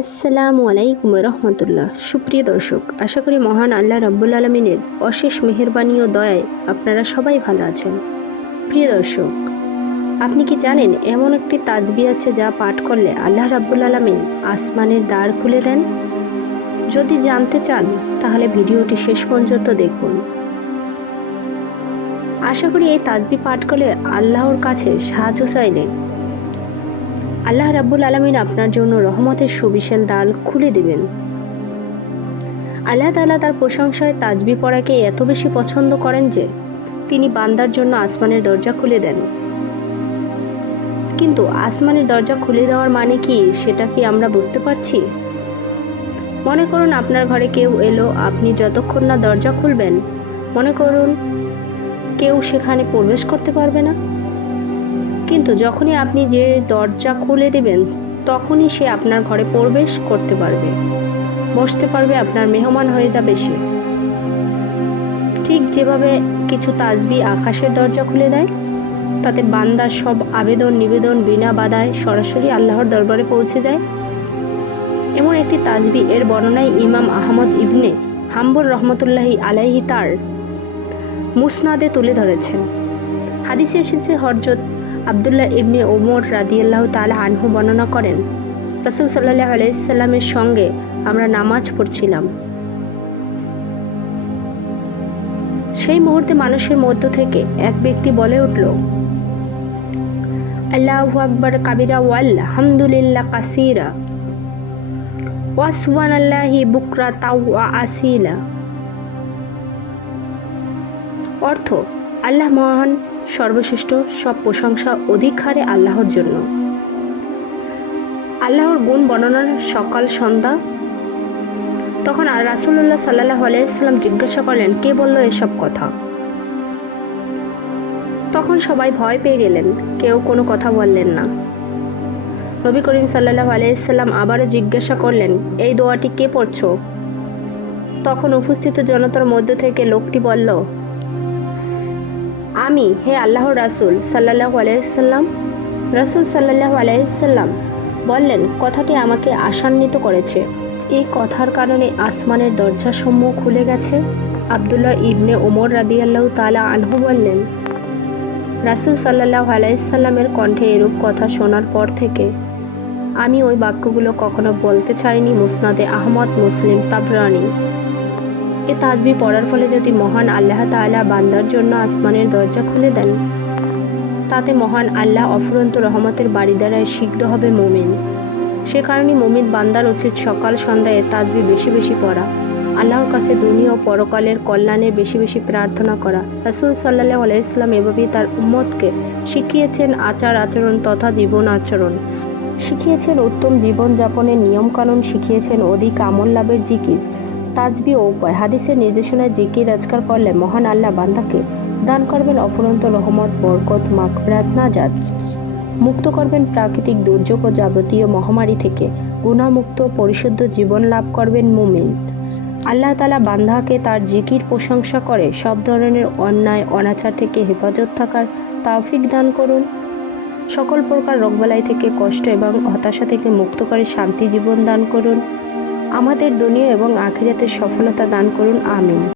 আসসালামু আলাইকুম রহমতুল্লাহ। সুপ্রিয় দর্শক, আশা করি মহান আল্লাহ রাব্বুল আলমিনের অশেষ মেহেরবানি ও দয়ায় আপনারা সবাই ভালো আছেন। প্রিয় দর্শক, আপনি কি জানেন এমন একটি তাজবি আছে যা পাঠ করলে আল্লাহ রাব্বুল আলমিন আসমানের দ্বার খুলে দেন? যদি জানতে চান, তাহলে ভিডিওটি শেষ পর্যন্ত দেখুন। আশা করি এই তাজবি পাঠ করলে আল্লাহর কাছে সাহায্য চাইলে আল্লাহ রাব্বুল আলমিন আপনার জন্য রহমতের সুবিশাল দ্বার খুলে দিবেন। আল্লাহ তাআলা তার প্রশংসায় তাজবি পড়াকে এত বেশি পছন্দ করেন যে, তিনি বান্দার জন্য আসমানের দরজা খুলে দেন। কিন্তু আসমানের দরজা খুলে দেওয়ার মানে কি, সেটা কি আমরা বুঝতে পারছি? মনে করুন আপনার ঘরে কেউ এলো, আপনি যতক্ষণ না দরজা খুলবেন, মনে করুন কেউ সেখানে প্রবেশ করতে পারবে না। কিন্তু যখনই আপনি যে দরজা খুলে দেবেন, তখনই সে আপনার ঘরে প্রবেশ করতে পারবে। বসতে পারবে, আপনার মেহমান হয়ে যাবে সে। ঠিক যেভাবে কিছু তাজবি আকাশের দরজা খুলে দেয়, তাতে বান্দার সব আবেদন, নিবেদন বিনা বাধায় সরাসরি আল্লাহর দরবারে পৌঁছে যায়। এমন একটি তাজবি এর বর্ণনায় ইমাম আহমদ ইবনে হাম্বুর রহমতুল্লাহি আলাইহি তার মুসনাদে তুলে ধরেছেন। হাদিসে এসেছে হরজত আবদুল্লাহ ইবনে ওমর রাদিয়াল্লাহ তালা আনহু বর্ণনা করেন, রসুল সাল্লাহ আলাইসাল্লামের সঙ্গে আমরা নামাজ পড়ছিলাম। সেই মুহূর্তে মানুষের মধ্য থেকে এক ব্যক্তি বলে উঠল, আল্লাহ আকবর কাবিরা ওয়াল হামদুলিল্লাহ কাসিরা ওয়াসুয়ান আল্লাহি বুকরা তাও আসিলা। অর্থ, আল্লাহ মহান সর্বশ্রেষ্ঠ সব প্রশংসা অধিক হারে আল্লাহর জন্য। আল্লাহর গুণ বর্ণনার সকাল সন্ধ্যা। তখন আর রাসুল্লাহ সাল্লাহ আলাইসাল্লাম জিজ্ঞাসা করলেন, কে বলল এসব কথা? তখন সবাই ভয় পেয়ে গেলেন, কেউ কোনো কথা বললেন না। নবী করিম সাল্লাহ আলাইসাল্লাম আবারও জিজ্ঞাসা করলেন, এই দোয়াটি কে পড়ছ? তখন উপস্থিত জনতার মধ্য থেকে লোকটি বলল আমি হে আল্লাহ রাসুল সাল্লাহ আলাইসাল্লাম রাসুল সাল্লাহ আলাইসাল্লাম বললেন, কথাটি আমাকে আশান্বিত করেছে। এই কথার কারণে আসমানের দরজাসমূহ খুলে গেছে। আবদুল্লাহ ইবনে ওমর রাদিয়াল্লাহ তালা আনহু বললেন, রাসুল সাল্লাহ আলাইসাল্লামের কণ্ঠে এরূপ কথা শোনার পর থেকে আমি ওই বাক্যগুলো কখনো বলতে ছাড়িনি। মুসনাদে আহমদ, মুসলিম, তাবরানি। এ তাজবি পড়ার ফলে যদি মহান আল্লাহ তাআলা বান্দার জন্য আসমানের দরজা খুলে দেন, তাতে মহান আল্লাহ অফুরন্ত রহমতের বাড়ি দ্বারায় সিদ্ধ হবে মুমিন। সে কারণে মুমিন বান্দার উচিত সকাল সন্ধ্যায় তাজবি বেশি বেশি পড়া। আল্লাহর কাছে দুনিয়া ও পরকালের কল্যাণে বেশি বেশি প্রার্থনা করা। রাসুল সাল্লাহ আলাইসলাম এভাবেই তার উম্মতকে শিখিয়েছেন আচার আচরণ তথা জীবন আচরণ। শিখিয়েছেন উত্তম জীবনযাপনের নিয়মকানুন, শিখিয়েছেন অধিক আমল লাভের জিকির। তাজবি ও উপায়। হাদিসের নির্দেশনায় জিকির রাজকার করলে মহান আল্লাহ বান্দাকে দান করবেন অফুরন্ত রহমত, বরকত মাকরাত নাজাত। মুক্ত করবেন প্রাকৃতিক দুর্যোগ ও যাবতীয় মহামারী থেকে। গুণামুক্ত, পরিশুদ্ধ জীবন লাভ করবেন মুমিন। আল্লাহ তালা বান্ধাকে তার জিকির প্রশংসা করে। সব ধরনের অন্যায়, অনাচার থেকে হেফাজত থাকার তাওফিক দান করুন। সকল প্রকার রোগবালাই থেকে কষ্ট এবং হতাশা থেকে মুক্ত করে শান্তি জীবন দান করুন। আমাদের দুনিয়া এবং আখিরাতের সফলতা দান করুন আমিন।